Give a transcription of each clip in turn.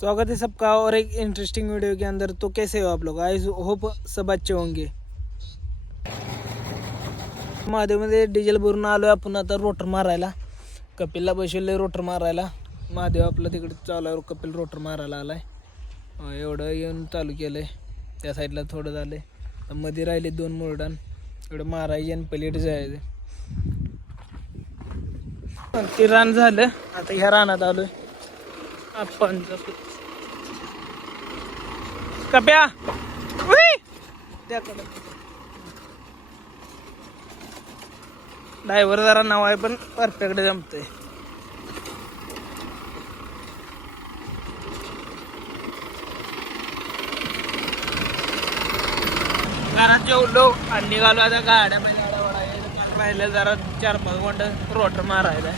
स्वागत है सबका और एक इंटरेस्टिंग वीडियो के अंदर। तो कैसे हो आप लोग? आई होप सब अच्छे होंगे। महादेवमध्ये डिझेल भरून आलोय आपण आता रोटर मारायला। कपिलला बसवले रोटर मारायला। महादेव आपला तिकडे चालू आहे, कपिल रोटर मारायला आलाय। एवढं येऊन चालू केलंय। त्या साईडला थोडं झालंय, मध्ये राहिले 2 मुरडान एवढं मारायचे आणि पलीकडे जायचं। ते रान झालं, आता ह्या रानात आलोय आपण। कप्या त्याकडे ड्रायव्हर जरा नाव आहे पण परफेक्ट जमतोय। घरात जेवलो आणि निघालो आता गाड्या राहिल्या जरा 4-5 घंटे रोटर मारायला।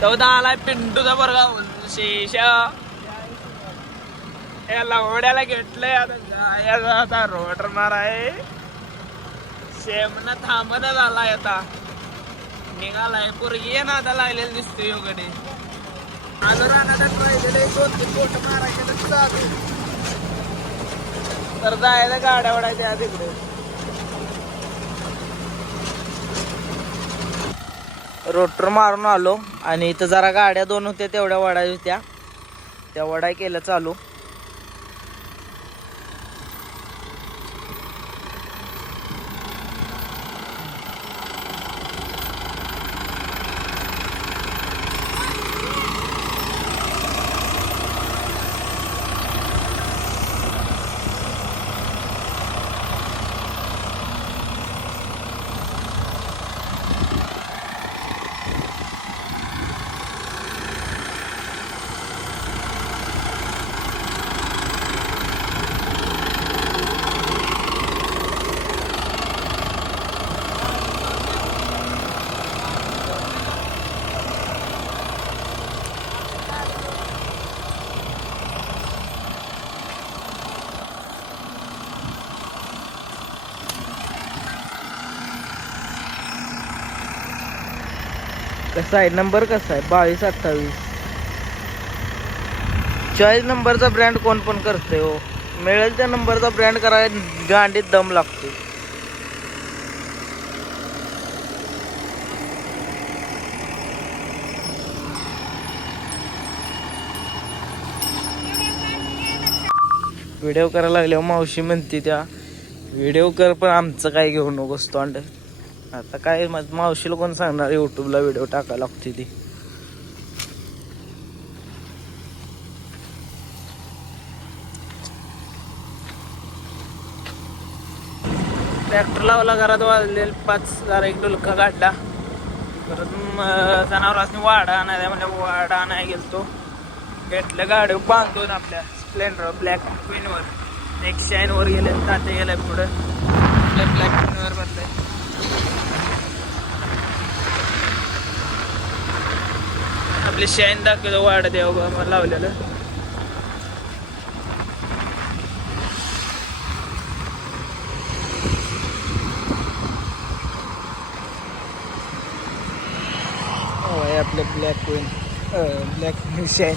तेवढा आलाय पिंटूचा बरगा शेषा याला ओढ्याला घेतलंय आता रोटर माराय। शेमना थांबणं झालाय, आता निघालाय पोरगी ये ना आता लागलेलं दिसतोय योगडे। आलो रानात राहिलेले 2-3 बोट मारायचे तर जायला गाड्या ओढायच्या तिकडे। रोटर मारून आलो आणि इथं जरा गाड्या 2 होत्या तेवढ्या वडाय होत्या, त्या वडाय केलं चालू। कसा आहे नंबर? कसा आहे? 2228 चॉईस नंबरचा ब्रँड कोण पण करते हो। मिळेल त्या नंबरचा ब्रँड करायला गांडीत दम लागतो। व्हिडिओ करायला लागले मावशी म्हणते त्या व्हिडिओ कर पण आमचं काय घेऊ नकोस तोंड। आता काय मावशीला कोण सांगणार युट्यूबला व्हिडिओ टाकायला लागते ती। ट्रॅक्टर लावला, घरात वाजले 5, जरा एक डुलका काढला। परत जनावरांनी वाडा आणायला म्हणजे वाडा आणायला गेलतो। घेतलं गाडी बांधून आपल्या स्प्लेंडर ब्लॅक क्वीनवर, नेक्स्ट शाईनवर गेले, ताते गेलाय पुढं ब्लॅक क्वीनवर बदलाय। आपले शाईन दाखवलं वाडा देवा लावलेलं। आपले ब्लॅक क्वीन ब्लॅक शाईन